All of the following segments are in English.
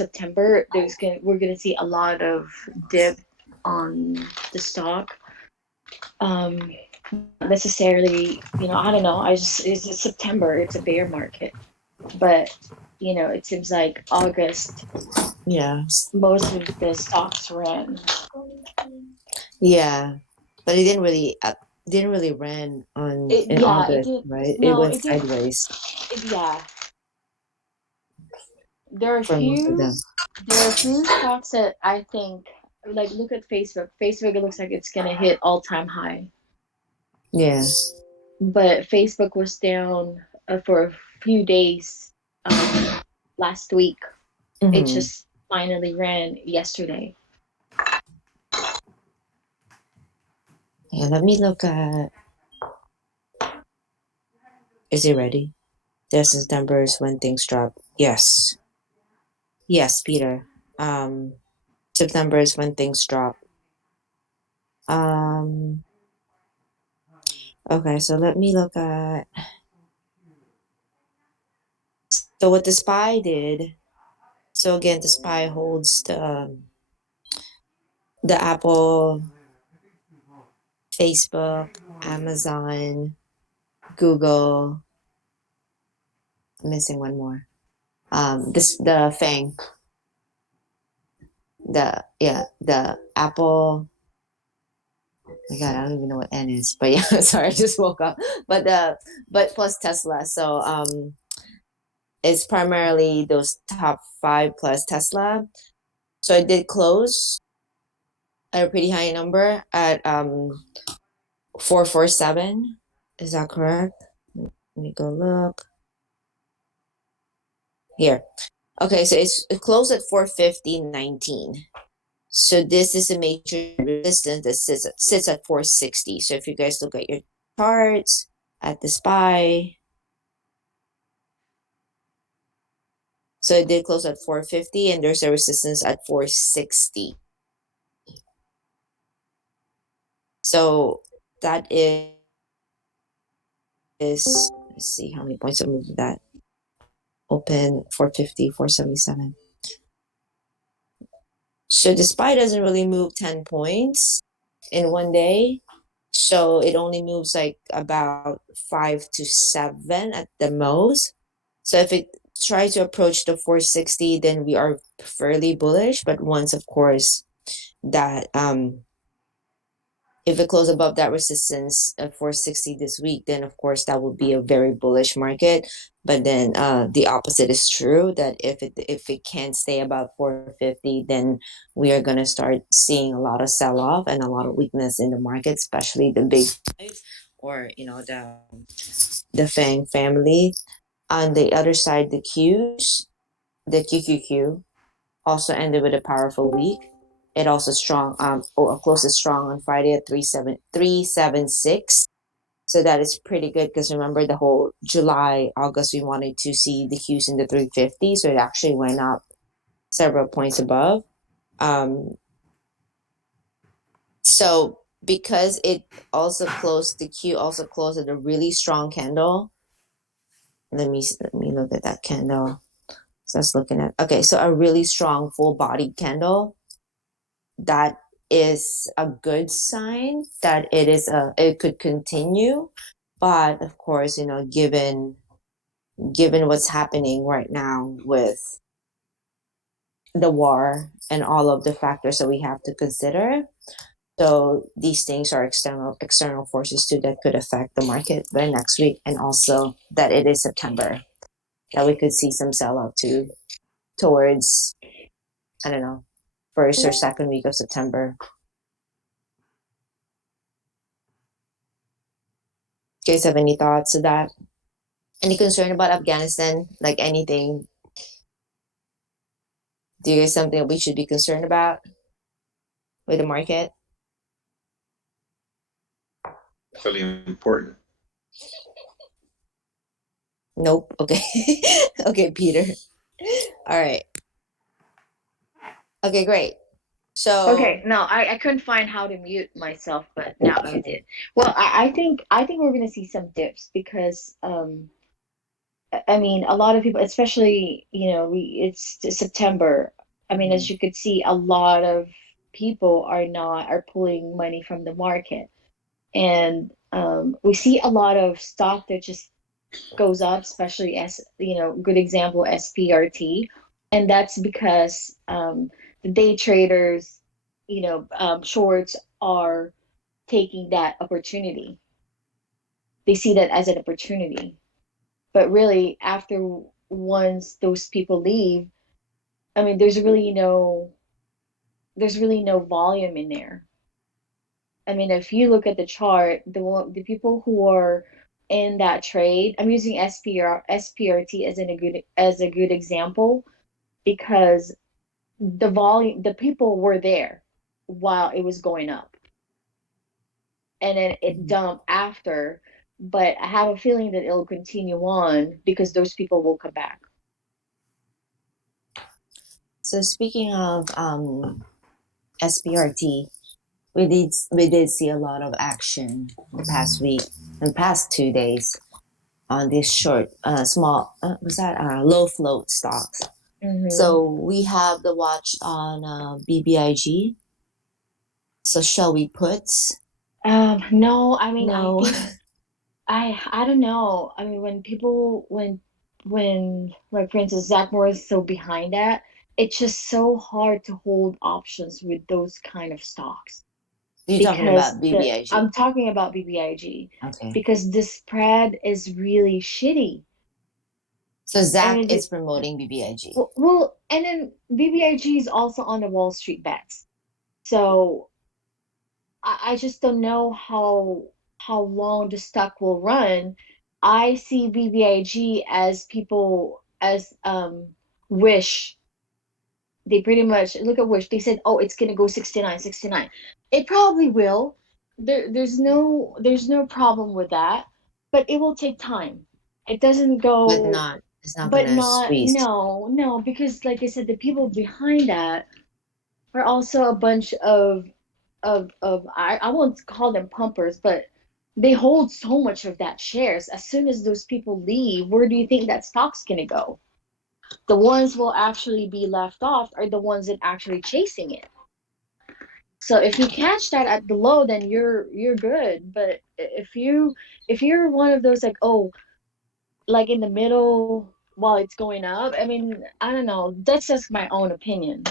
September, we're gonna see a lot of dip on the stock. Um, Not necessarily, I don't know. It's September. It's a bear market, but it seems like August, Yeah. most of the stocks ran. Yeah. But it didn't really run on It in Yeah, it August, did. right? It No, went it did. sideways Yeah, there are a for most of them. few. There are a few stocks that I think, like, look at Facebook. Facebook, it looks like it's gonna hit all-time high, Yeah. but Facebook was down for a few days last week. It Mm-hmm. just finally ran yesterday. Yeah, let me look at. Is it ready? There's September is when things drop. Yes. Yes, Peter. Um, September is when things drop. Um, okay, so let me look at. So what the spy did. So again, the spy holds the Apple, Facebook, Amazon, Google. I'm missing one more. This the Fang, the Apple. My God, I don't even know what N is, but yeah, sorry, I just woke up. But plus Tesla, so it's primarily those top five plus Tesla. So I did close at a pretty high number at 447. Is that correct? Let me go look here. Okay, so it closed at 450.19. So this is a major resistance that sits at 460. So if you guys look at your charts at the SPY, so it did close at 450 and there's a resistance at 460. So that is let's see how many points I moved that. Open 450, 477. So the SPY doesn't really move 10 points in one day. So it only moves like about 5 to 7 at the most. So if it tries to approach the 460, then we are fairly bullish. But once, of course, that if it closes above that resistance at 460 this week, then of course that will be a very bullish market. But then the opposite is true, that if it can't stay above 450, then we are going to start seeing a lot of sell off and a lot of weakness in the market, especially the big five, or the Fang family. On the other side, the QQQ also ended with a powerful week. It also strong closes strong on Friday at 376. So that is pretty good because remember the whole July, August we wanted to see the Qs in the 350, so it actually went up several points above. So because the Q also closed at a really strong candle. Let me look at that candle. So I was looking at, okay, so a really strong full body candle. That is a good sign that it could continue. But of course, given what's happening right now with the war and all of the factors that we have to consider, so these things are external forces too that could affect the market by next week, and also that it is September, that we could see some sell out too towards, I don't know, first or second week of September. Do you guys have any thoughts to that? Any concern about Afghanistan? Like anything? Do you guys something that we should be concerned about with the market? Really important. Nope. Okay. Okay, Peter. All right. Okay, great. Okay, So, no, I couldn't find how to mute myself, but now I did. Well, I think we're gonna see some dips because I mean, a lot of people, especially, it's September. I mean, as Mhm. you could see, a lot of people are pulling money from the market. And we see a lot of stock that just goes up, especially as, good example, SPRT. And that's because the day traders, shorts are taking that opportunity. They see that as an opportunity. But really, after once those people leave, I mean, there's really no volume in there. I mean, if you look at the chart, the people who are in that trade, I'm using SPRT as a good example because the people were there while it was going up, and then it Mhm. dumped after. But I have a feeling that it'll continue on because those people will come back. So speaking of SPRT, we did see a lot of action the past week and past 2 days on this short, small, was that low float stocks. Hmm. So we have the watch on BBIG. So shall we put? No, I mean, I No. think I don't know. I mean, when like for instance Zach Morris is so behind that, it's just so hard to hold options with those kind of stocks You're talking because about the BBIG. I'm talking about BBIG Okay. because the spread is really shitty. So I Zach mean, is promoting BBIG. well, and then BBIG is also on the Wall Street bets. So I just don't know how long the stock will run. I see BBIG as people as Wish. They pretty much look at Wish. They said, "Oh, it's gonna go 69, 69." It probably will. There's no problem with that, but it will take time. It doesn't But go, not, it's not but gonna not squeeze. no no because like I said, the people behind that are also a bunch of I won't call them pumpers, but they hold so much of that shares. As soon as those people leave, where do you think that stock's gonna go? The ones will actually be left off are the ones that actually chasing it. So if you catch that at the low, then you're good. But if you're one of those like, oh, like in the middle while it's going up, I mean, I don't know. That's just my own opinion.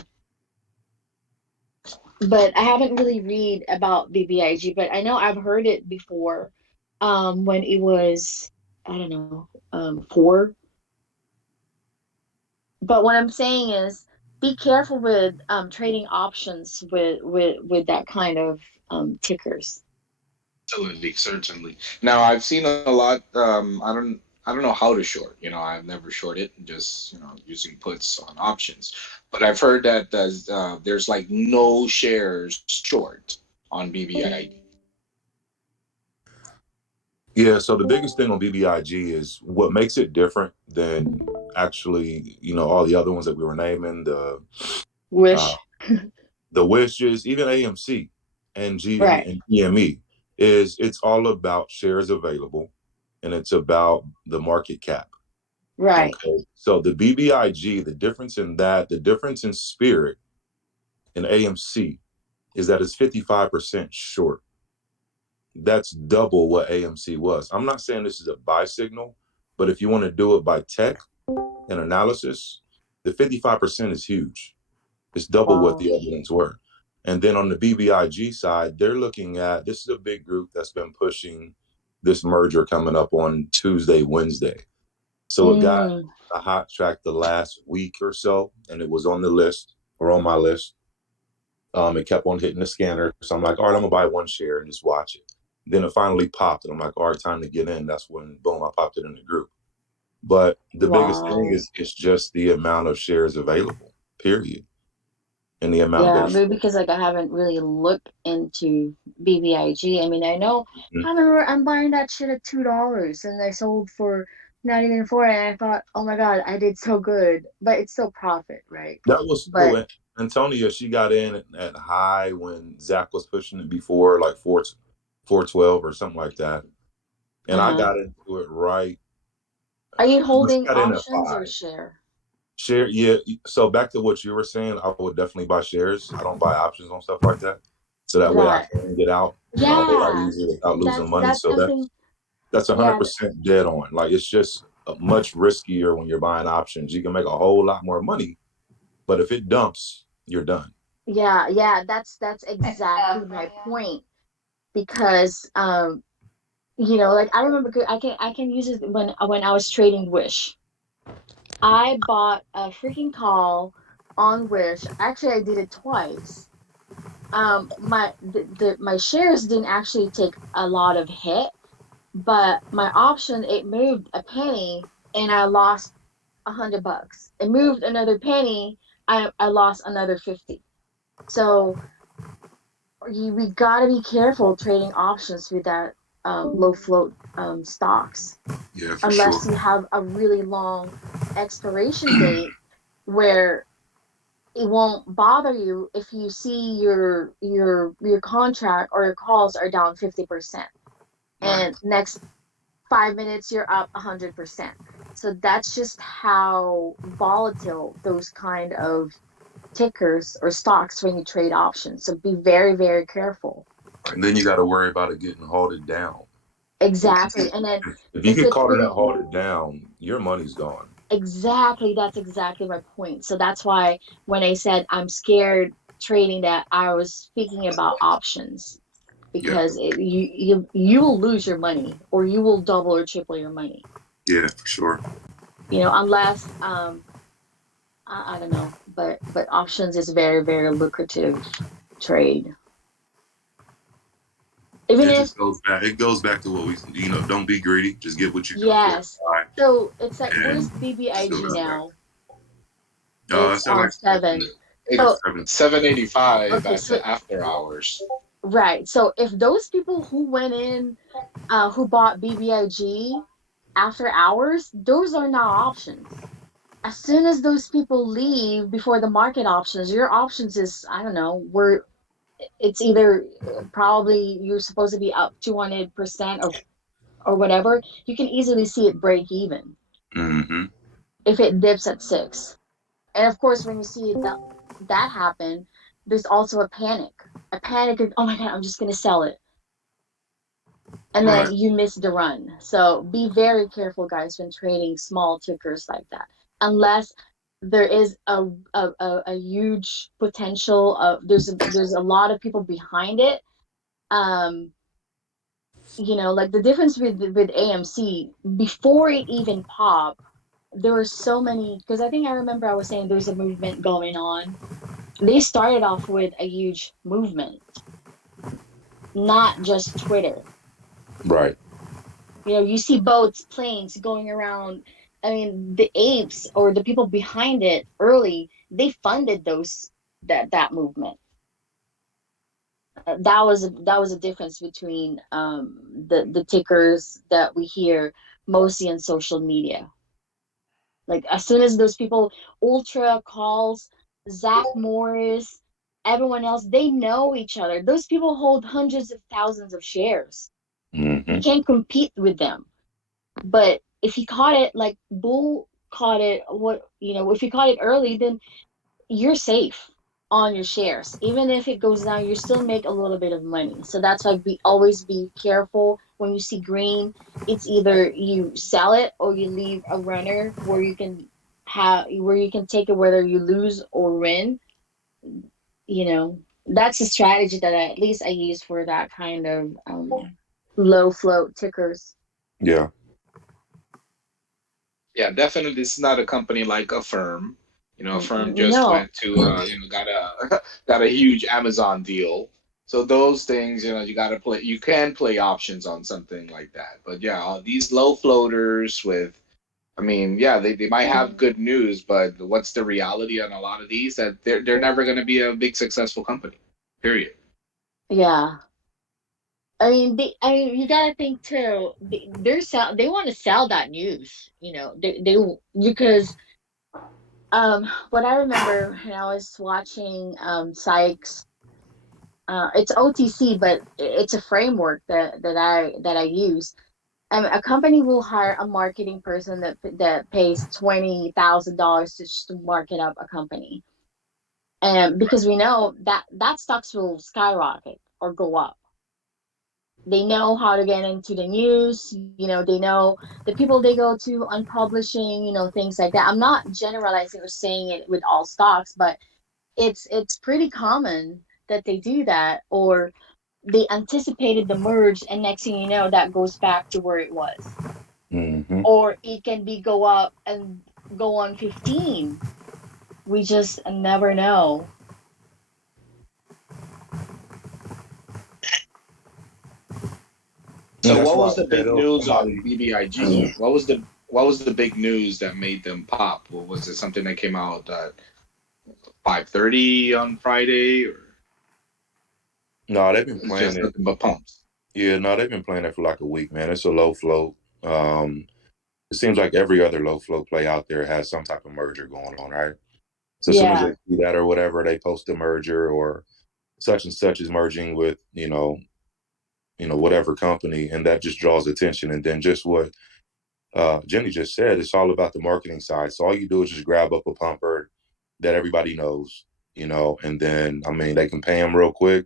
But I haven't really read about BBIG, but I know I've heard it before, when it was, I don't know, four. But what I'm saying is, be careful with trading options with that kind of tickers. Certainly, certainly. Now I've seen a lot. I don't know how to short. I've never shorted, just using puts on options. But I've heard that there's like no shares short on BBI. Yeah, so the biggest thing on BBIG is what makes it different than actually, all the other ones that we were naming, uh, Wish. the Wishes, even AMC and Right, and EME, is it's all about shares available and it's about the market cap. right. Okay. So the BBIG, the difference in Spirit and AMC is that it's 55% short. That's double what AMC was. I'm not saying this is a buy signal, but if you want to do it by tech and analysis, the 55% is huge. It's double what Wow. the other ones were. And then on the BBIG side, they're looking at this is a big group that's been pushing this merger coming up on Tuesday, Wednesday. So it got Mm, a hot track the last week or so, and it was on the list or on my list. It kept on hitting the scanner. So I'm like, all right, I'm gonna buy one share and just watch it. Then it finally popped, and I'm like, all right, time to get in. That's when boom, I popped it in the group. But the biggest thing wow. is it's just the amount of shares available, period. And the amount that Yeah, is maybe because like I haven't really looked into BBIG. I mean, I know I remember I'm buying that shit at $2 and I sold for not even four, and I thought, oh my God, I did so good. But it's still profit, right? that was But so Antonia, she got in at high when Zach was pushing it before, like 412 or something like that. And I uh-huh. got into it right. Are you Let's holding cut in at options or 5. share? Share, yeah. So back to what you were saying, I would definitely buy shares. I don't buy options on stuff like that. So that way I Right. can get out, a whole lot Yeah. easier without losing money. That's So something. that's Yeah. 100% dead on. Like it's just much riskier when you're buying options. You can make a whole lot more money, but if it dumps, you're done. Yeah. That's exactly my point. Because like I remember I can use it when I was trading Wish. I bought a freaking call on Wish. Actually, I did it twice. My shares didn't actually take a lot of hit, but my option, it moved a penny and I lost $100. It moved another penny, I lost another 50. So we gotta be careful trading options with that low float stocks, Yeah, for sure. unless you have a really long expiration date where it won't bother you if you see your contract or your calls are down 50%, Right. and next 5 minutes you're up 100%. So that's just how volatile those kind of tickers or stocks when you trade options. So be very, very careful. And then you got to worry about it getting halted down. Exactly. And then If you if get it's caught in that really halted down, your money's gone. exactly, that's exactly my point. So that's why when I said I'm scared trading that, I was speaking about options, Yeah. because you will lose your money or you will double or triple your money. Yeah, for sure. Unless I don't know, but options is very, very lucrative trade. Even It if just goes back. It goes back to what we, don't be greedy. Just get what you can afford to yes. buy, So it's like, where's and still BBIG got that. now? It's It's at on like seven. It's So 7. 785 okay, at so the after hours. right. So if those people who went in, who bought BBIG after hours, those are not options. As soon as those people leave before the market options, your options is, I don't know, where it's either probably you're supposed to be up 200% or whatever. You can easily see it break even Mm-hmm. if it dips at 6. And of course, when you see that happen, there's also a panic. A panic of, oh my God, I'm just gonna sell it. And then Right. you miss the run. So be very careful, guys, when trading small tickers like that. Unless there is a huge potential of there's a lot of people behind it. Um, like the difference with AMC, before it even popped, there were so many, because I think I remember I was saying there's a movement going on. They started off with a huge movement, not just Twitter. Right. You see boats, planes going around. I mean, the apes or the people behind it early, they funded that movement. That was a difference between the tickers that we hear mostly on social media. Like as soon as those people, Ultra calls, Zach Morris, everyone else, they know each other. Those people hold hundreds of thousands of shares. You Mm-hmm. can't compete with them. But if he caught it like Bull caught it, if you caught it early, then you're safe on your shares. Even if it goes down, you still make a little bit of money. So that's why always be careful when you see green. It's either you sell it or you leave a runner where you can take it whether you lose or win. That's a strategy that at least I use for that kind of low float tickers. Yeah. Yeah, definitely. This is not a company like a firm. A firm just No. went to got a got a huge Amazon deal. So those things, you got to play. You can play options on something like that. But yeah, these low floaters with, I mean, yeah, they might have good news, but what's the reality on a lot of these? That they're never going to be a big successful company. Period. Yeah. I mean, you gotta think too. They want to sell that news. Because what I remember when I was watching Sykes, it's OTC, but it's a framework that I use. A company will hire a marketing person that pays $20,000 to market up a company, and because we know that stocks will skyrocket or go up. They know how to get into the news. They know the people they go to on publishing. Things like that. I'm not generalizing or saying it with all stocks, but it's pretty common that they do that, or they anticipated the merge, and next thing you know, that goes back to where it was, Mm-hmm. or it can be go up and go on 15. We just never know. So That's what why I was the said big oh, news on somebody. BBIG? What was the big news that made them pop? Or was it something that came out at 5:30 on Friday, or No, they've been it's playing just it. nothing but pumps? Yeah, no, they've been playing it for like a week, man. It's a low float. It seems like every other low float play out there has some type of merger going on, right? So as soon as Yeah, they see that or whatever, they post a merger or such and such is merging with, whatever company, and that just draws attention. And then just what Jenny just said, it's all about the marketing side. So all you do is just grab up a pumper that everybody knows, and then I mean they can pay them real quick.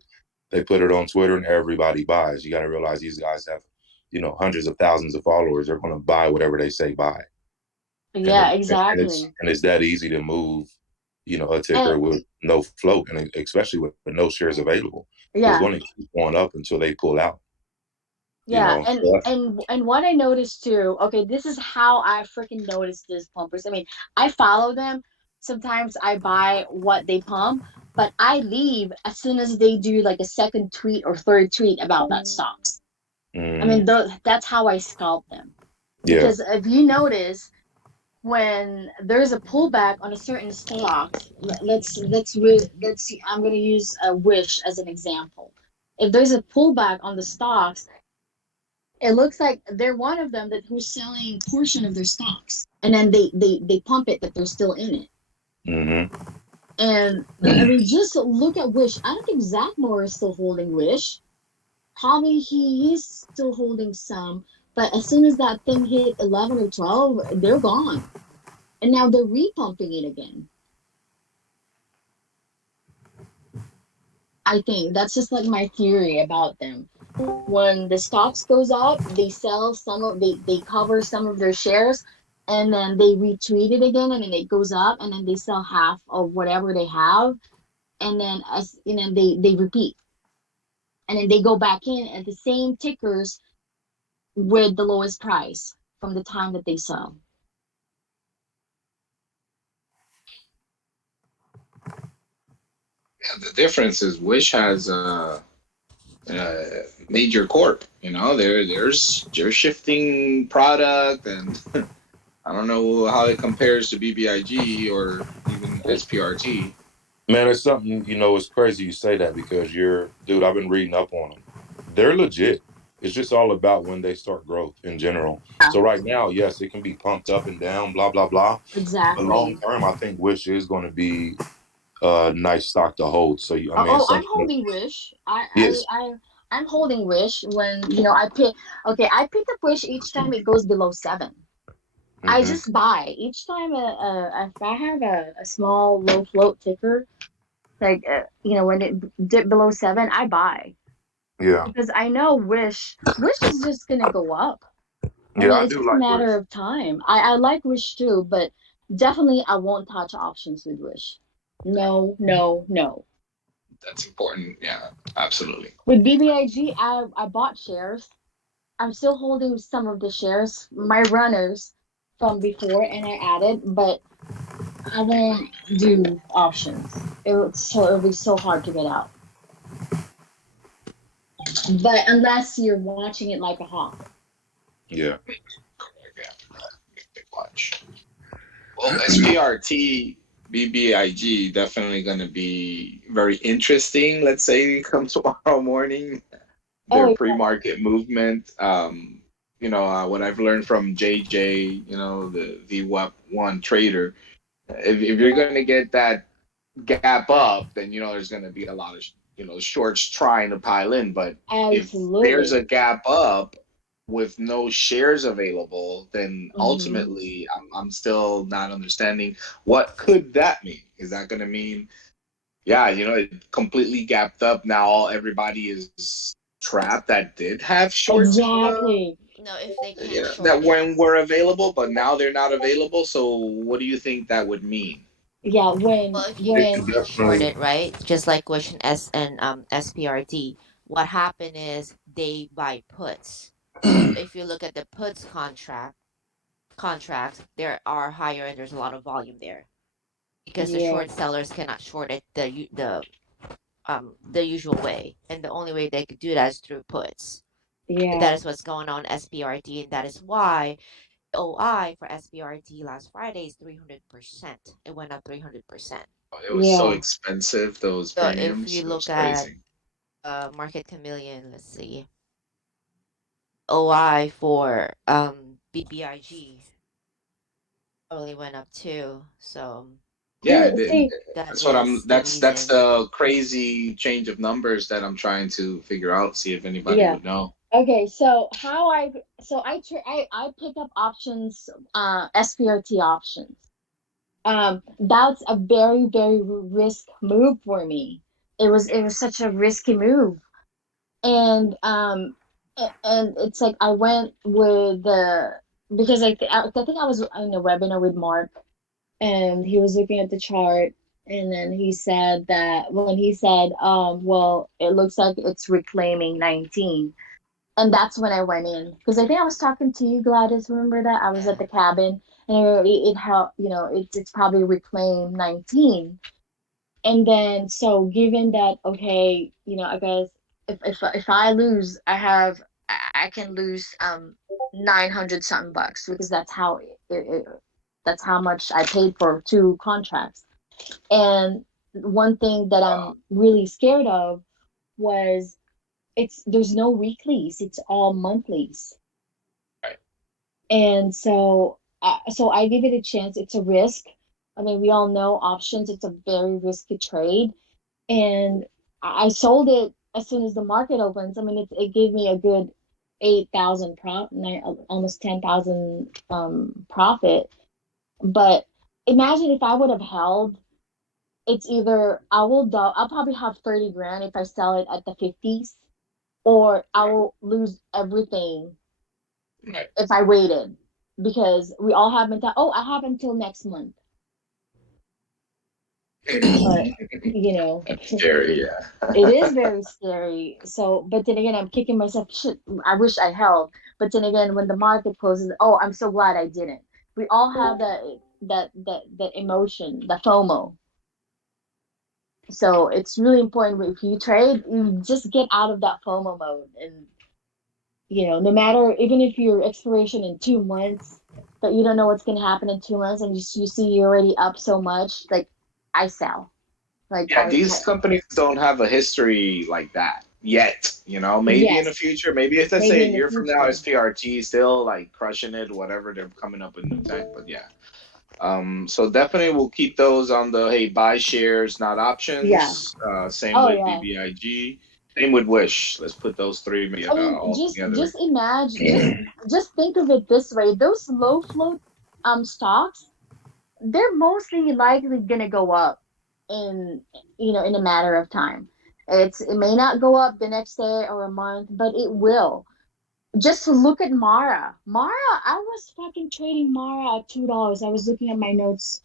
They put it on Twitter and everybody buys. You got to realize these guys have, hundreds of thousands of followers. They're going to buy whatever they say buy, and yeah, it's exactly. and it's that easy to move, a And ticker with no float, and especially with no shares available. It's yeah, going to keep going up until they pull out. yeah, and So and what I noticed too. Okay, this is how I freaking noticed this pumpers. I mean, I follow them. Sometimes I buy what they pump, but I leave as soon as they do like a second tweet or third tweet about that stock. I mean, mm, that's how I scalp them. yeah. Because if you notice, when there's a pullback on a certain stock, let's see. I'm going to use a Wish as an example. If there's a pullback on the stocks, it looks like they're one of them that who's selling portion of their stocks, and then they pump it that they're still in it. Mm-hmm. And I mean, just look at Wish. I don't think Zach Moore is still holding Wish. Probably he's still holding some, but as soon as that thing hit 11 or 12, they're gone, and now they're repumping it again. I think that's just like my theory about them. When the stocks goes up, they sell some of they cover some of their shares, and then they retweet it again, and then it goes up, and then they sell half of whatever they have, and then they repeat, and then they go back in at the same tickers with the lowest price from the time that they sell. Yeah, the difference is Wish has major corp. They're shifting product, and I don't know how it compares to BBIG or even SPRT. Man, it's something, it's crazy you say that because dude, I've been reading up on them. They're legit. It's just all about when they start growth in general. Yeah, So right now, yes, it can be pumped up and down, blah, blah, blah. But long exactly. term, I think Wish is going to be a nice stock to hold. So, I Oh, mean, oh, it's I'm something that, holding Wish. yes. I'm holding Wish when I pick. Okay, I pick up Wish each time it goes below 7. I Mm-hmm. just buy each time. If I have a small low float ticker, like when it dip below 7, I buy Yeah. because I know Wish is just gonna go up. I Yeah, mean, I it's do just a like matter Wish. of time. I like Wish too, but definitely I won't touch options with Wish. No, no, no. That's important. Yeah, absolutely. With BBIG, I bought shares. I'm still holding some of the shares, my runners from before, and I added, but I won't do options. It'll be so hard to get out. But unless you're watching it like a hawk. Yeah. Yeah, big watch. Well, SPRT, BBIG definitely going to be very interesting. Let's say come tomorrow morning, their Oh pre-market movement. What I've learned from JJ, the VWAP1 trader, if you're going to get that gap up, then there's going to be a lot of shorts trying to pile in. But yeah, if there's absolutely. a gap up, with no shares available, then Mhm. ultimately I'm still not understanding what could that mean. Is that going to mean, yeah, it completely gapped up. Now everybody is trapped that did have shorts in the, Exactly. No, if they can't that short it. when were available, but now they're not available. So what do you think that would mean? Yeah, Well, if you It if can when they short definitely. it, right? Just like question S and SPRT, what happened is they buy puts. So if you look at the puts contracts, there are higher and there's a lot of volume there because the yeah, short sellers cannot short it the usual way, and the only way they could do that is through puts. That yeah, is what's going on SPRT, and that is why OI for SPRT last Friday is 300%. It went up 300%. It was so yeah. expensive, those So if premiums. you It was look at crazy. Market Chameleon, let's see, OI for BBIG probably went up too. So Yeah, See, that that's what is the that's reason. the crazy change of numbers that I'm trying to figure out, see if anybody yeah. would know. Okay, so I pick up options, SPOT options. That's a very, very risk move for me. It was such a risky move. And and it's like I went with the because I think I was in a webinar with Mark, and he was looking at the chart, and then he said that when he said, well, it looks like it's reclaiming 19. And that's when I went in because I think I was talking to you, Gladys. Remember that I was at Yeah. the cabin, and it how it's probably reclaim 19. And then so given that, okay, I guess if I lose, I can lose 900 something bucks because that's how much I paid for two contracts. And one thing that I'm really scared of was there's no weeklies, it's all monthlies. Right. And so I give it a chance. It's a risk. I mean, we all know options, it's a very risky trade. And I sold it as soon as the market opens. I mean, it gave me a good 8,000 almost 10,000 profit. But imagine if I would have held, it's either I'll probably have 30 grand if I sell it at the 50s, or I will lose everything Right. if I waited, because we all have mental, oh, I have until next month. But That's scary, it yeah. is very scary. So, but then again, I'm kicking myself. Shit, I wish I held. But then again, when the market closes, oh, I'm so glad I didn't. We all have that emotion, the FOMO. So it's really important if you trade, you just get out of that FOMO mode, and no matter, even if your expiration in 2 months, but you don't know what's gonna happen in 2 months, and you see you're already up so much, like I sell, like Yeah, these companies don't have a history like that yet. Maybe in the yes, future, maybe if let's say maybe a in the year from now, future. SPRT still like crushing it, whatever they're coming up with new tech. But yeah, so definitely we'll keep those on the, hey, buy shares, not Yeah. options. Same Oh with yeah. BBIG. Same with Wish. Let's put those three I mean, all together. just imagine, just think of it this way. Those low float stocks, they're mostly likely gonna go up in in a matter of time. It may not go up the next day or a month, but it will. Just look at Mara. Mara, I was fucking trading Mara at $2. I was looking at my notes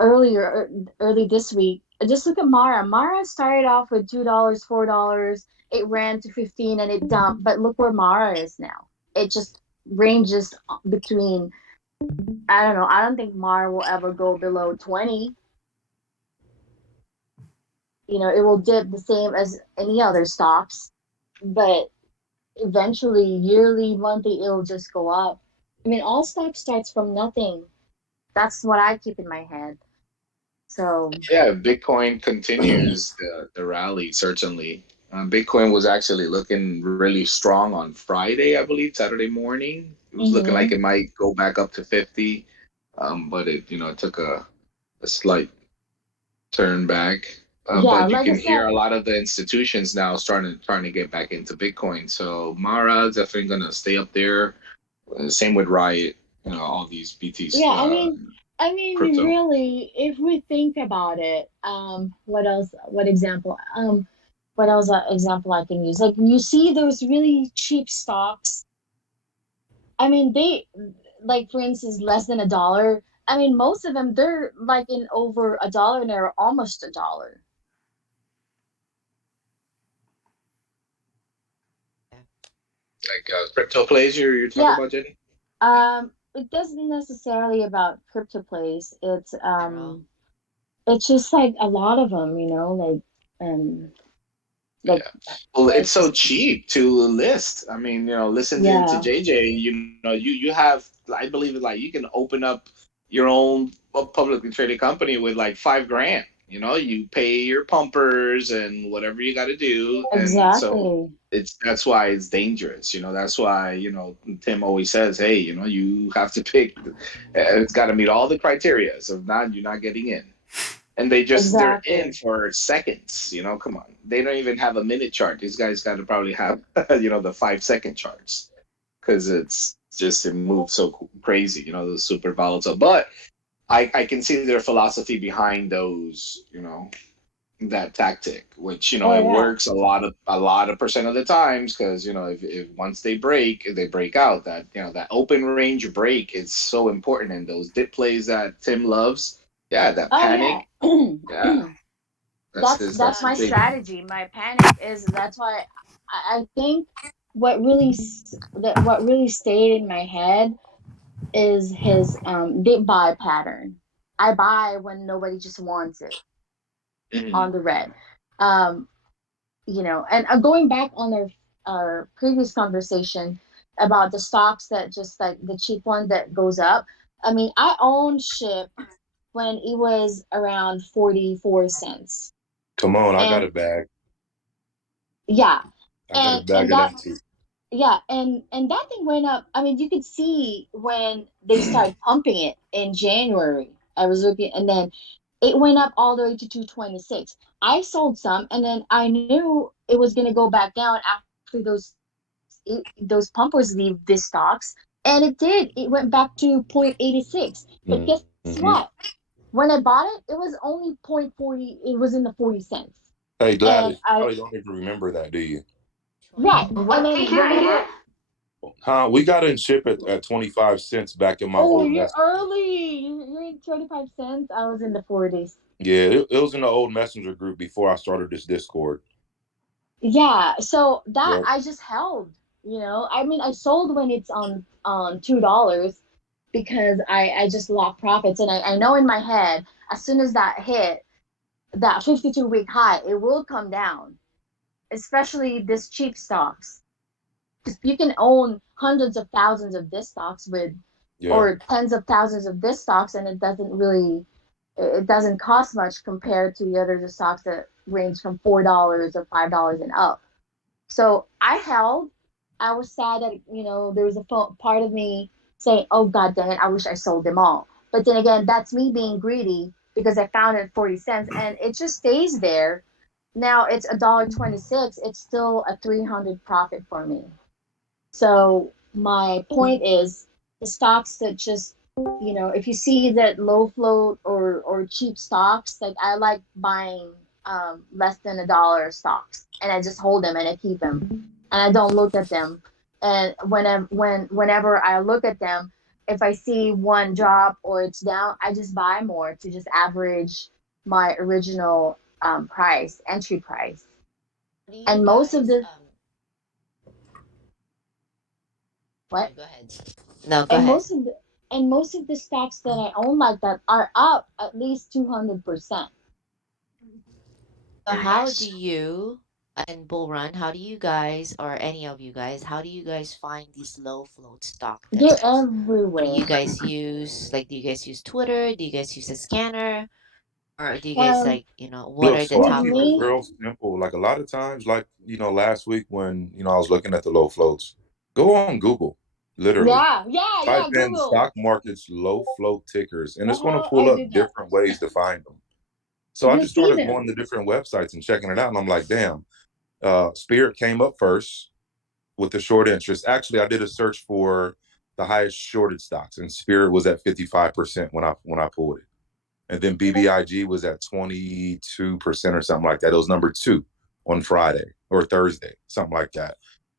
earlier early this week. Just look at Mara. Mara started off with $2, $4. It ran to 15 and it dumped. But look where Mara is now. It just ranges between, I don't know. I don't think Mara will ever go below 20. It will dip the same as any other stocks, but eventually, yearly, monthly, it'll just go up. I mean, all stock starts from nothing. That's what I keep in my head. So, Yeah, Bitcoin continues the rally, certainly. Bitcoin was actually looking really strong on Friday, I believe, Saturday morning. It was looking like mm-hmm. it might go back up to 50, but it took a slight turn back. Yeah, but you like I can hear said, a lot of the institutions now trying to get back into Bitcoin. So Mara definitely gonna stay up there. Same with Riot. You know, all these BTC yeah, I mean, crypto. really, if we think about it, what else? What example? What else? Example I can use? Like you see those really cheap stocks. I mean, they like for instance less than a dollar. I mean, most of them they're like in over a dollar and they're almost a dollar. Like crypto plays you're talking Yeah. about, Jenny? Yeah. It doesn't necessarily about crypto plays. General. It's just like a lot of them, like Yeah. Well, it's it's so just cheap to list. I mean, you know, listen to yeah, JJ, you know, you have, I believe it, like you can open up your own publicly traded company with like 5 grand. You know, you pay your pumpers and whatever you got to do, and so exactly. that's why it's dangerous. You know, that's why, you know, Tim always says, hey, you know, you have to pick. It's got to meet all the criteria. So if not, you're not getting in. And they're in Exactly. for seconds. You know, come on, they don't even have a minute chart. These guys got to probably have you know, the 5 second charts, because it's just, it moves so crazy. You know, those super volatile. But I can see their philosophy behind those. You know, that tactic, which, you know, Oh it yeah. works a lot of percent of the times, because, you know, if once they break out, that, you know, that open range break is so important in those dip plays that Tim loves. Yeah, that Oh yeah. panic. Yeah, That's that's my the Um, big. strategy. My panic is that's why I think what really stayed in my head is his dip buy pattern. I buy when nobody just wants it Mhm. on the red. Um, and going back on our previous conversation about the stocks that just like the cheap one that goes up. I mean, I own SHIP when it was around 44 cents. Come on, I got And a bag. yeah, I got a and bag of that that too. yeah, and that thing went up. I mean, you could see when they started pumping it in January. I was looking, and then it went up all the way to 226. I sold some, and then I knew it was gonna go back down after those pumpers leave these stocks, and it did. It went back to 0.86. But guess Mm-hmm. what? When I bought it, it was only 0.40. It was in the 40 cents, Hey, and Gladys, you I probably don't even remember that, do you? right, and What then can I whenever get? Huh? We got in ship at 25 cents back in my oh, old you're mess. early. You're in 25 cents. I was in the 40s. Yeah, it was in the old messenger group before I started this Discord. Yeah, so that Yep. I just held, I mean, I sold when it's on $2 because I just locked profits and I know in my head as soon as that hit that 52-week high, it will come down, especially this cheap stocks. Because you can own hundreds of thousands of this stocks with Yeah. or tens of thousands of this stocks and it doesn't cost much compared to the other stocks that range from $4 or $5 and up. So I held. I was sad that there was a part of me saying, "Oh God dang it! I wish I sold them all." But then again, that's me being greedy because I found it at 40 cents and it just stays there. Now it's $1.26. It's still a 300 profit for me. So my point is the stocks that just if you see that low float or cheap stocks, like I like buying less than $1 stocks, and I just hold them and I keep them, and I don't look at them. And whenever I look at them, if I see one drop or it's down, I just buy more to just average my original entry price. do you And most of guys the what no, go ahead. No, go and ahead. most of the stocks that I own like that are up at least 200%. So Very how do nice. you and Bull Run, how do you guys or any of you guys, how do you guys find these low float stock They're tips? What do everywhere. you guys use? Like, do you guys use Twitter? Do you guys use a scanner? Or do you guys Um, like, what Look, are the so I with top keep it me, real simple. Like a lot of times, like, last week when, I was looking at the low floats, go on Google, literally. yeah, yeah, Type yeah. in Google. stock market's low float tickers, and it's going to pull I up did that. different ways to find them. So I You'll just see started them. going to different websites and checking it out, and I'm like, damn, Spirit came up first with the short interest. Actually, I did a search for the highest shorted stocks, and Spirit was at 55% when I pulled it. And then BBIG was at 22% or something like that. It was number 2 on Friday or Thursday, something like that.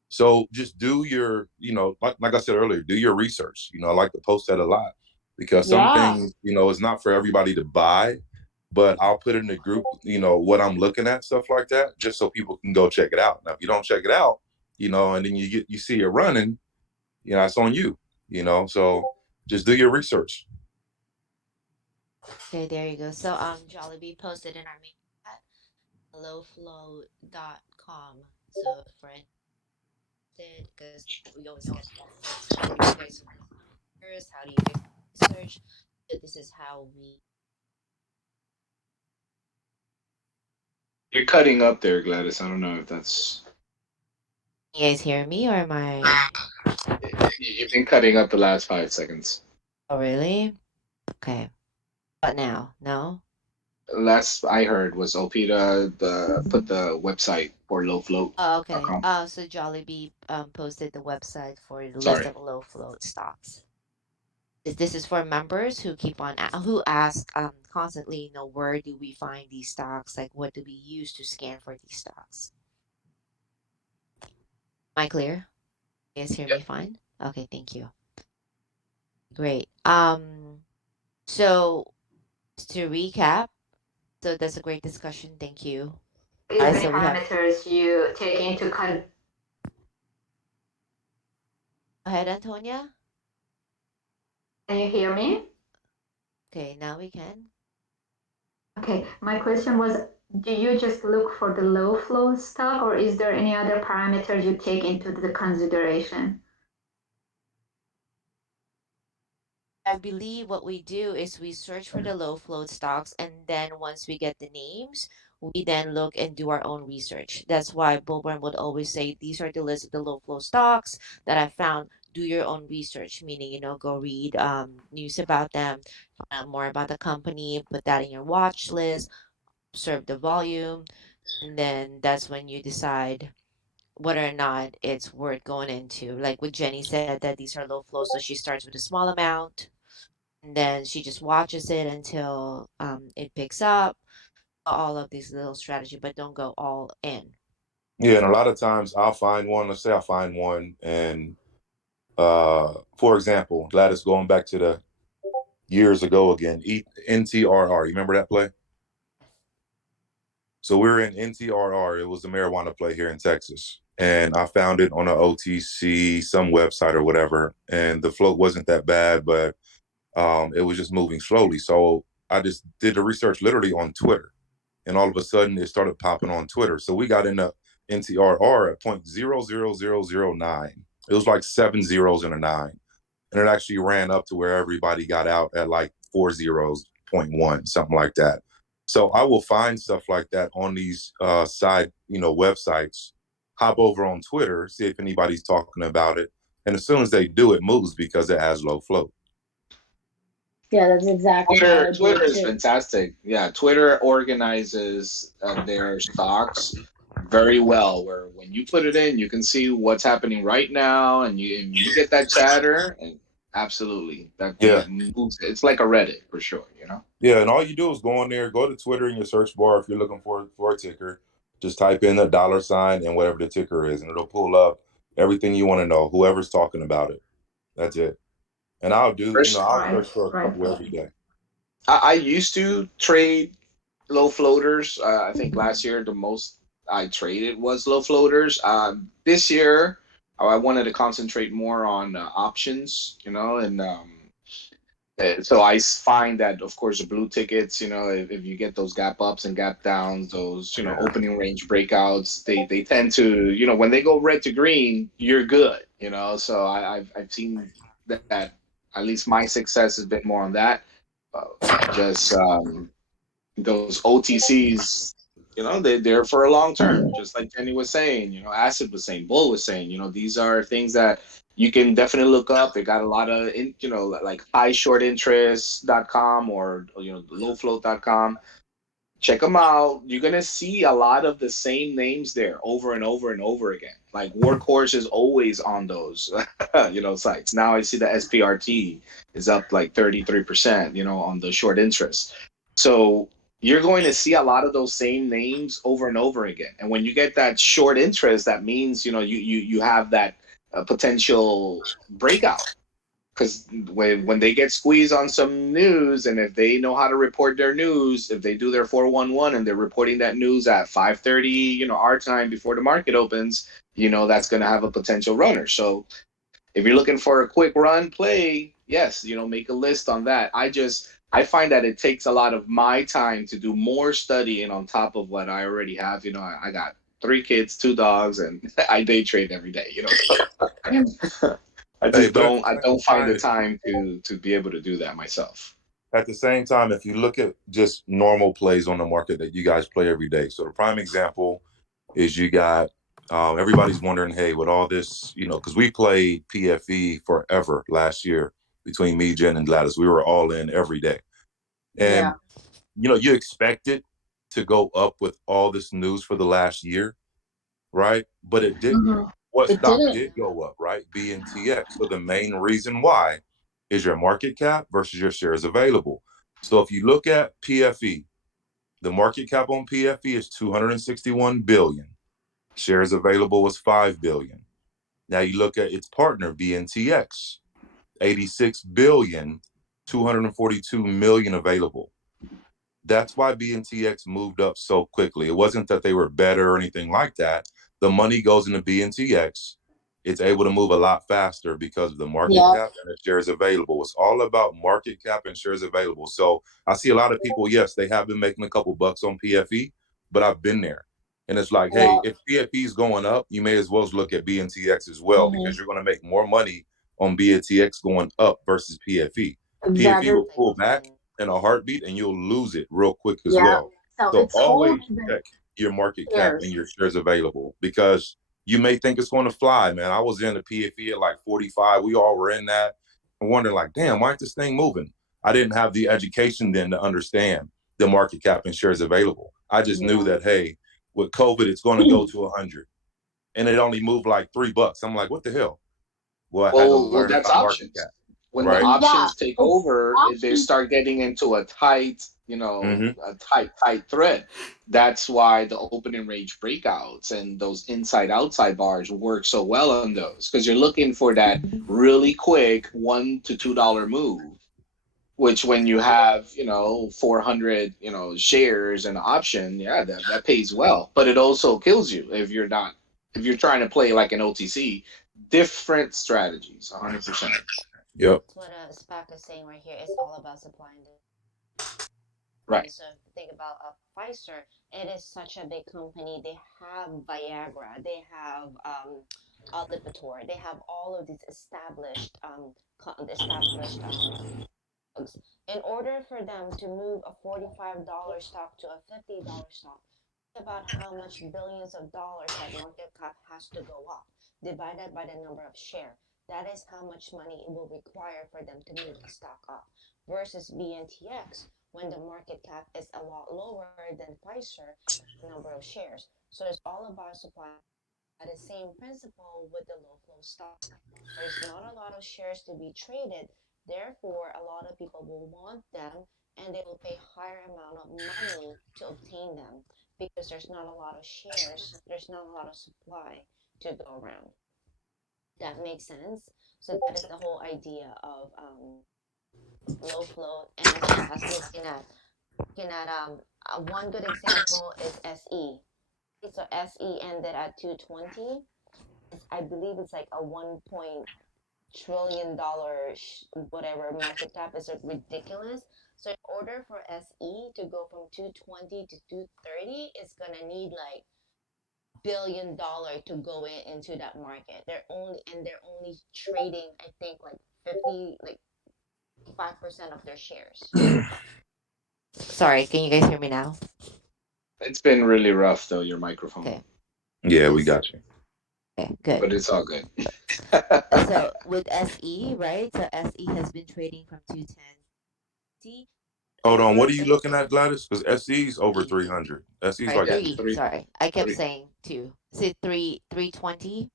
So just do your, like I said earlier, do your research. I like to post that a lot because some Yeah. things, it's not for everybody to buy, but I'll put it in the group, what I'm looking at, stuff like that, just so people can go check it out. Now, if you don't check it out, and then you see it running, it's on you, so just do your research. Okay, there you go. So Jollibee posted in our main chat lowflow.com. So for interested, because we always get questions, how do you guys first? How do you guys research? So this is how we. You're cutting up there, Gladys. I don't know if that's. You guys hear me or am I? You've been cutting up the last 5 seconds. Oh really? Okay. But now, no. Last I heard was Opita put the website for Oh, okay. lowfloat.com. So Jollibee posted the website for the list Sorry. of low float stocks. This is for members who keep on who ask constantly, where do we find these stocks? Like, what do we use to scan for these stocks? Am I clear? You guys hear Yeah. me fine? Okay, thank you. Great. So to recap, so that's a great discussion. Thank you. Is the So we have. parameters you take into Go ahead, Antonia. Can you hear me? Okay, now we can. Okay, my question was, do you just look for the low flow stock, or is there any other parameters you take into the consideration? I believe what we do is we search for the low float stocks, and then once we get the names, we then look and do our own research. That's why Boban would always say these are the list of the low flow stocks that I found. Do your own research, meaning go read news about them, find out more about the company, put that in your watch list, observe the volume, and then that's when you decide whether or not it's worth going into. Like what Jenny said, that these are low flows, so she starts with a small amount and then she just watches it until it picks up. All of these little strategy, but don't go all in. Yeah, and a lot of times I'll find one. Let's say I find one, and for example, Gladys, going back to the years ago again, NTRR. You remember that play? So we were in NTRR. It was a marijuana play here in Texas, and I found it on an OTC, some website or whatever. And the float wasn't that bad, but it was just moving slowly. So I just did the research literally on Twitter, and all of a sudden it started popping on Twitter. So we got into NTRR at 0.00009. It was like 7 zeros and a 9. And it actually ran up to where everybody got out at like 4 zeros, 0.1, something like that. So I will find stuff like that on these side, websites, hop over on Twitter, see if anybody's talking about it. And as soon as they do, it moves because it has low float. Yeah, that's exactly how I do Twitter it is too. fantastic. Yeah, Twitter organizes their stocks very well. Where when you put it in, you can see what's happening right now, and you get that chatter, and absolutely that Yeah. moves. It's like a Reddit for sure. Yeah, and all you do is go in there, go to Twitter in your search bar if you're looking for a ticker. Just type in the $ and whatever the ticker is, and it'll pull up everything you want to know, whoever's talking about it. That's it. And I'll Right, search for a right. couple every day. I used to trade low floaters. I think last year the most I traded was low floaters. This year I wanted to concentrate more on options, and so I find that, of course, the blue tickets, if you get those gap ups and gap downs, those, opening range breakouts, they tend to, when they go red to green, you're good, So I've seen that at least my success has been more on that. Just those OTCs, they're for a long term, just like Jenny was saying, Acid was saying, Bull was saying, these are things that you can definitely look up. They got a lot of, like highshortinterest.com or, lowfloat.com. Check them out. You're gonna see a lot of the same names there over and over and over again. Like Workhorse is always on those, sites. Now I see the SPRT is up like 33%, on the short interest. So you're going to see a lot of those same names over and over again. And when you get that short interest, that means you have that potential breakout, because when they get squeezed on some news, and if they know how to report their news, if they do their 411 and they're reporting that news at 5:30, our time before the market opens, that's going to have a potential runner. So if you're looking for a quick run play, yes, make a list on that. I find that it takes a lot of my time to do more studying on top of what I already have. I got 3 kids, 2 dogs, and I day trade every day. So I Hey, just but at the don't same find the time, time to be able to do that myself. at the same time, if you look at just normal plays on the market that you guys play every day, so the prime example is you got everybody's wondering, hey, with all this, because we played PFE forever last year between me, Jen, and Gladys. We were all in every day. And, you expect it to go up with all this news for the last year, right? But it didn't. Mhm. What It stock didn't. did go up, right? BNTX. So the main reason why is your market cap versus your shares available. So if you look at PFE, the market cap on PFE is 261 billion. Shares available was 5 billion. Now you look at its partner, BNTX, 86 billion, 242 million available. That's why BNTX moved up so quickly. It wasn't that they were better or anything like that. The money goes into BNTX. It's able to move a lot faster because of the market Yeah. cap and the shares available. It's all about market cap and shares available. So I see a lot of people, yes, they have been making a couple bucks on PFE, but I've been there. And it's like, Yeah. hey, if PFE is going up, you may as well look at BNTX as well, because you're going to make more money on BNTX going up versus PFE. PFE will pull back in a heartbeat and you'll lose it real quick as Yeah. well. So So it's always holding the check your market cap shares. and your shares available, because you may think it's going to fly, man. I was in the PFE at like 45. We all were in that and wondering like, damn, why ain't this thing moving? I didn't have the education then to understand the market cap and shares available. I just knew that, hey, with COVID, it's going to go to 100, and it only moved like $3. I'm like, what the hell? Well, I had to Well, learn that's about market options. cap, When the right? Yeah. options take It's over, they options. start getting into a tight, Mm-hmm. a tight thread. That's why the opening range breakouts and those inside outside bars work so well on those, because you're looking for that really quick $1 to $2 move. Which, when you have 400 shares and option, yeah, that pays well. But it also kills you if you're trying to play like an OTC. Different strategies, 100%. Yep. That's what SPAC is saying right here. It's all about supply and demand. Right. So if you think about Pfizer, it is such a big company. They have Viagra, they have Lipitor, they have all of these established drugs. In order for them to move a $45 stock to a $50 stock, think about how much billions of dollars that market cap has to go up, divided by the number of share. That is how much money it will require for them to move a stock up. Versus BNTX, when the market cap is a lot lower than Pfizer, the number of shares. So it's all about supply. The same principle with the low flow stock. There's not a lot of shares to be traded, therefore a lot of people will want them and they will pay higher amount of money to obtain them because there's not a lot of shares, there's not a lot of supply to go around. That makes sense. So that is the whole idea of low float. And again, as one good example is SE. So SE ended at 220. I believe it's like a 1 trillion dollar whatever market cap is ridiculous. So in order for SE to go from 220 to 230, it's gonna need like $1 billion to go into that market. They're only trading, I think, like 5% of their shares. Sorry, can you guys hear me now? It's been really rough though, your microphone. Okay. Yeah, we got you. Okay, good. But it's all good. So with SE, right? So SE has been trading from 210 Hold on, what are you looking at, Gladys? Because SE's over Three. 300. SE's Sorry, like Yeah, three. three, Sorry, I kept three, saying two. Is it 320?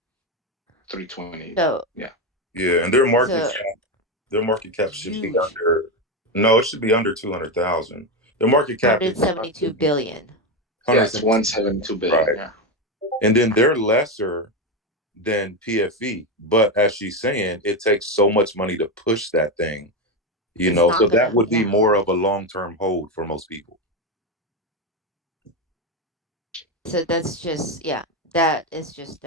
320. So Yeah. yeah, and their market cap should be huge, under. No, it should be under 200,000. Their market cap is 172 billion. Yeah, it's 172. 172 billion. Right, Yeah. and then they're lesser than PFE, but as she's saying, it takes so much money to push that thing. It's So not that gonna, would be yeah. more of a long-term hold for most people. So that's just, yeah, that is just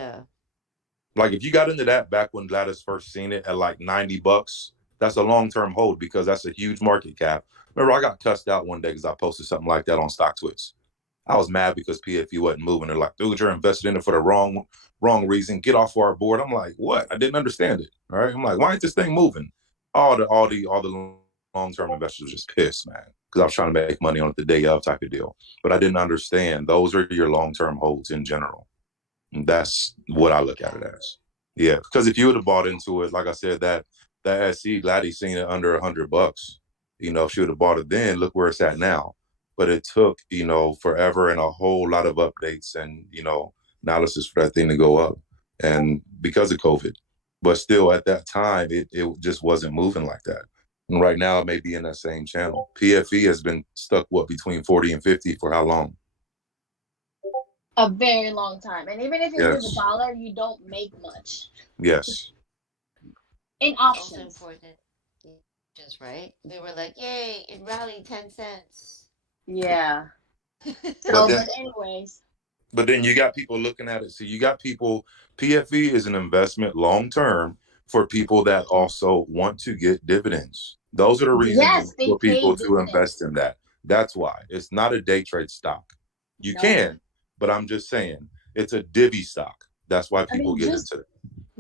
Like if you got into that back when Gladys first seen it at like $90, that's a long-term hold because that's a huge market cap. Remember, I got cussed out one day because I posted something like that on StockTwits. I was mad because PFE wasn't moving. They're like, dude, you're invested in it for the wrong reason. Get off our board. I'm like, what? I didn't understand it. All right. I'm like, why ain't this thing moving? All the long-term investors were just pissed, man. Because I was trying to make money on it the day of type of deal. But I didn't understand. Those are your long-term holds in general. And that's what I look at it as. Yeah. Because if you would have bought into it, like I said, that SC Gladys seen it under $100. If she would have bought it then, look where it's at now. But it took, forever and a whole lot of updates and, analysis for that thing to go up. And because of COVID. But still at that time, it just wasn't moving like that. And right now it may be in that same channel. PFE has been stuck, between 40 and 50 for how long? A very long time. And even if you move a Yes. dollar, you don't make much Yes. in also options. important. Just right. We were like, yay, it rallied 10 cents. Yeah. But So, then, but anyways, but then you got people looking at it. So you got people, PFE is an investment long term for people that also want to get dividends. Those are the yes, reasons they for pay people to invest dividends. in that. That's why. It's not a day trade stock. You No, can, but I'm just saying it's a divvy stock. That's why I people mean get into it.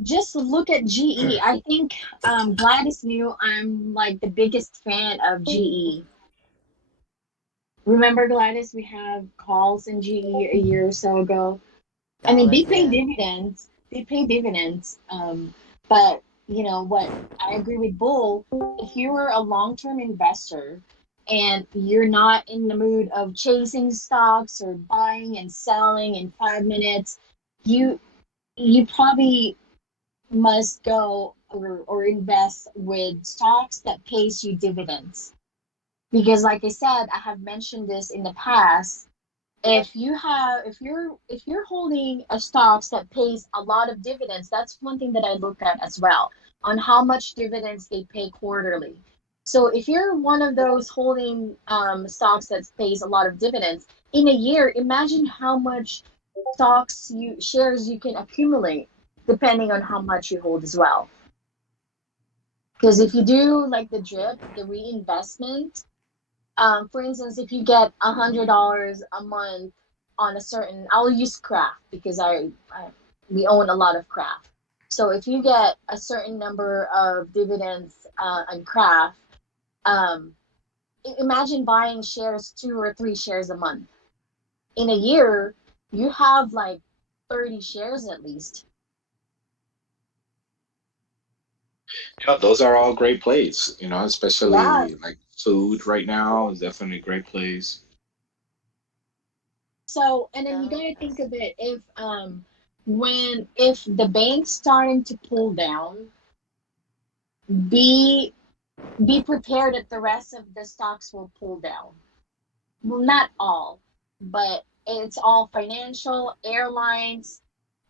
just look at GE. I think Gladys knew I'm like the biggest fan of GE. Remember, Gladys, we have calls in GE a year or so ago. I mean, they Dollars, pay yeah. dividends. They pay dividends. But you know what? I agree with Bull. If you are a long-term investor and you're not in the mood of chasing stocks or buying and selling in 5 minutes, you you probably must go or invest with stocks that pays you dividends. Because like I said, I have mentioned this in the past, if you're holding a stocks that pays a lot of dividends, that's one thing that I look at as well, on how much dividends they pay quarterly. So if you're one of those holding stocks that pays a lot of dividends in a year, imagine how much shares you can accumulate depending on how much you hold as well. Because if you do like the reinvestment, for instance, if you get $100 a month on a certain, I'll use craft because we own a lot of craft. So if you get a certain number of dividends on craft, um, imagine buying shares, 2 or 3 shares a month. In a year, you have like 30 shares at least. Yeah, those are all great plays, Yeah. especially like food right now is definitely great plays. So, and then you gotta think of it if the bank's starting to pull down, be be prepared that the rest of the stocks will pull down. Well, not all, but it's all financial, airlines,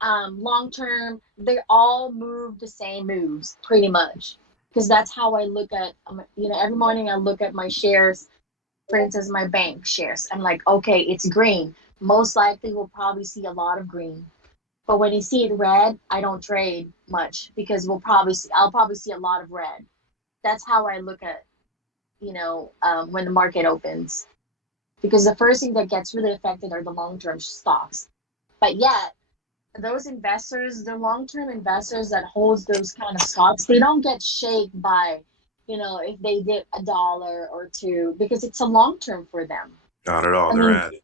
long term. They all move the same moves pretty much, because that's how I look at. Every morning I look at my shares. For instance, my bank shares. I'm like, okay, it's green. Most likely, we'll probably see a lot of green. But when you see it red, I don't trade much because I'll probably see a lot of red. That's how I look at, when the market opens. Because the first thing that gets really affected are the long-term stocks. But yet, those investors, the long-term investors that holds those kind of stocks, they don't get shaken by, if they dip a dollar or two, because it's a long term for them. Not at all. I They're mean, at it.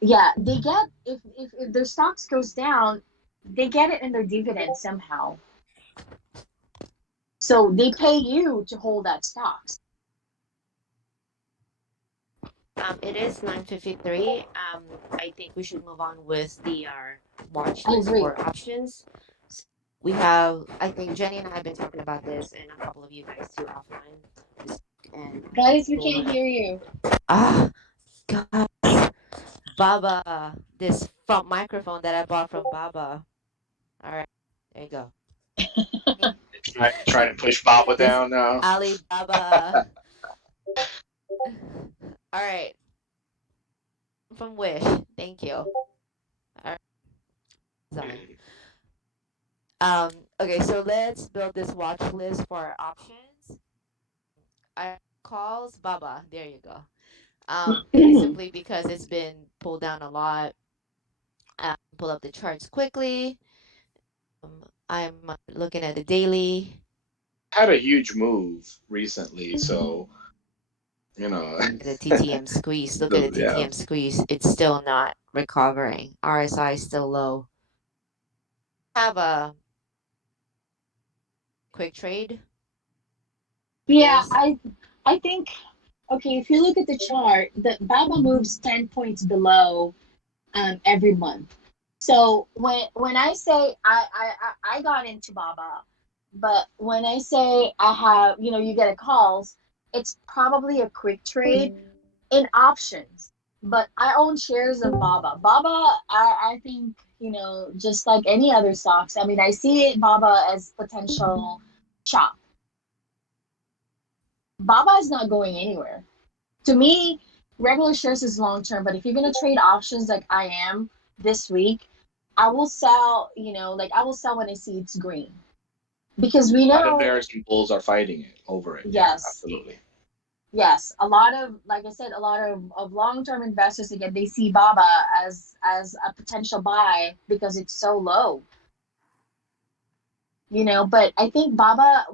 yeah, they get if their stocks goes down, they get it in their dividends somehow. So they pay you to hold that stocks. It is 9:53. I think we should move on with the watch I list agree. for options. S- We have, I think Jenny and I have been talking about this, and a couple of you guys too offline. And Guys, we can't hear you. ah, God, Baba, this front microphone that I bought from Baba. All right, there you go. Trying to push Baba This down now. Alibaba. All right, from Wish. Thank you. All right, sorry. Okay, so let's build this watch list for our options. I calls Baba. There you go. Simply because it's been pulled down a lot. Pull up the charts quickly. I'm looking at the daily. Had a huge move recently, so The TTM squeeze. Look at the yeah. TTM squeeze. It's still not recovering. RSI is still low. Have a quick trade. Yeah, Is I think okay, if you look at the chart, the Baba moves 10 points below every month. So when I say I got into Baba, but when I say I have, you get a calls, it's probably a quick trade in options. But I own shares of Baba. Baba, I think, just like any other stocks, I mean, I see it Baba as potential chop. Baba is not going anywhere. To me, regular shares is long term, but if you're gonna trade options like I am this week, I will sell, like I will sell when I see it's green. Because we A lot of know, bears and bulls are fighting it over it. Yeah, yes, absolutely. yes, a lot of, like I said, a lot of long term investors again, they see Baba as a potential buy because it's so low. But I think Baba,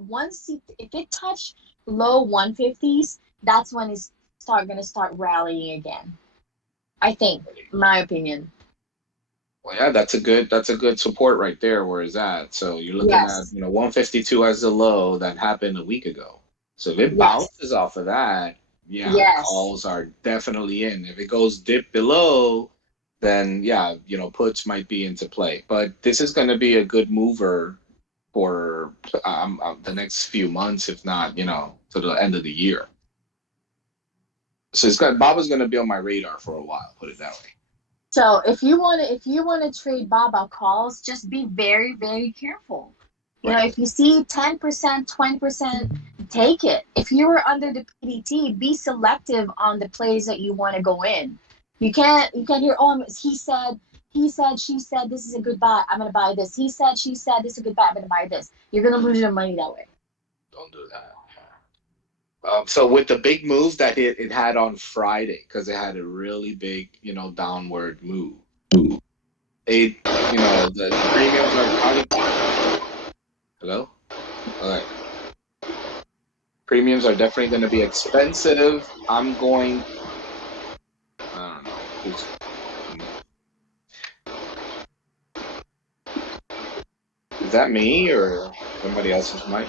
if it touch low 150s, that's when it's gonna start rallying again. I think, my opinion. Well, yeah, that's a good support right there. Where is that? So you're looking at Yes, 152 as the low that happened a week ago. So if it yes, bounces off of that, yeah, yes. calls are definitely in. If it goes dip below, then yeah, puts might be into play. But this is going to be a good mover for the next few months, if not, to the end of the year. So it's got Baba's going to be on my radar for a while. Put it that way. So if you wanna trade Baba calls, just be very, very careful. Right. If you see 10%, 20%, take it. If you were under the PDT, be selective on the plays that you want to go in. You can't hear, oh, he said, she said, this is a good buy. I'm gonna buy this. He said, she said, this is a good buy. I'm gonna buy this. You're gonna lose your money that way. Don't do that. So with the big move that it had on Friday, because it had a really big, downward move. It, the premiums are probably hello. All right, premiums are definitely going to be expensive. I'm going. I don't know. Is that me or somebody else's mic?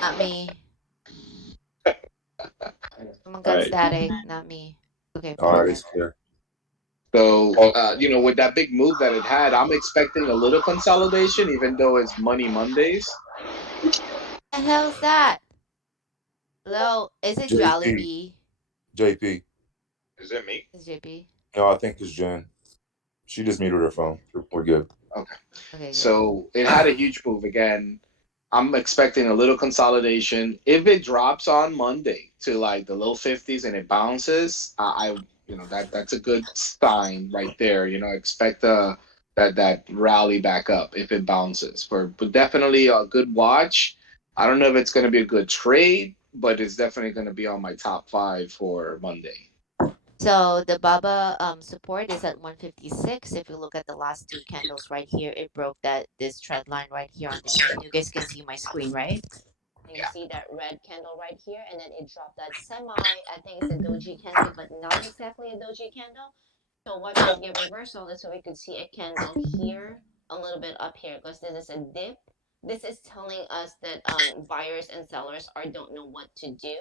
not me. Someone All got right. static. Not me. Okay, All right, perfect. it's clear. So, with that big move that it had, I'm expecting a little consolidation, even though it's Money Mondays. The hell's that? Hello, is it JP, Jollibee? JP. Is it me? Is JP? No, I think it's Jen. She just muted her phone. We're good. Okay. Okay, good. So it had a huge move again. I'm expecting a little consolidation. If it drops on Monday to like the low 50s and it bounces, that's a good sign right there. Expect that rally back up if it bounces. But definitely a good watch. I don't know if it's going to be a good trade, but it's definitely going to be on my top 5 for Monday. So the Baba support is at 156. If you look at the last two candles right here, it broke this trend line right here on the green. You guys can see my screen, right? And you Yeah. see that red candle right here, and then it dropped that semi. I think it's a doji candle, but not exactly a doji candle. So watch this get reversal. That's so we could see a candle here, a little bit up here, because this is a dip. This is telling us that buyers and sellers don't know what to do.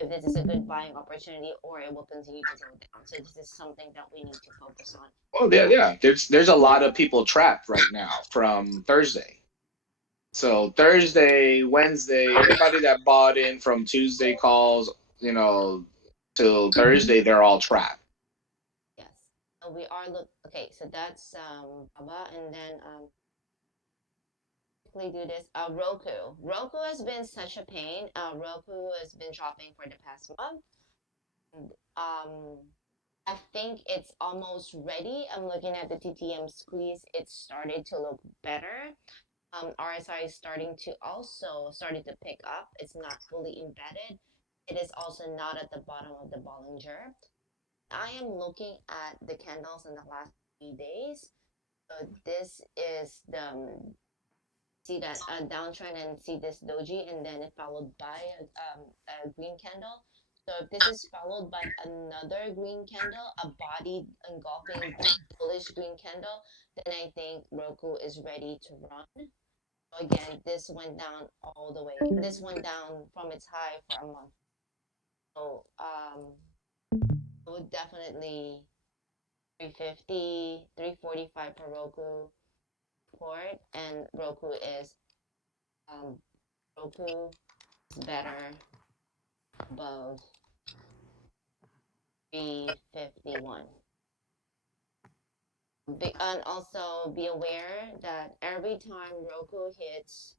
if this is a good buying opportunity or it will continue to go down. So this is something that we need to focus on. Oh yeah, yeah. There's a lot of people trapped right now from Thursday. So Thursday, Wednesday, everybody that bought in from Tuesday calls, till Thursday, they're all trapped. Yes. So we are okay, so that's Baba, and then quickly do this. Roku. Roku has been such a pain. Roku has been dropping for the past month. And, I think it's almost ready. I'm looking at the TTM squeeze. It started to look better. RSI is starting to pick up. It's not fully embedded. It is also not at the bottom of the Bollinger. I am looking at the candles in the last few days. So this is the see that downtrend and see this doji, and then it followed by a green candle. So if this is followed by another green candle, a body engulfing bullish green candle, then I think Roku is ready to run. So again, this went down all the way. This went down from its high for a month. So I would definitely 350, 345 for Roku support, and Roku is better above 351. And also be aware that every time Roku hits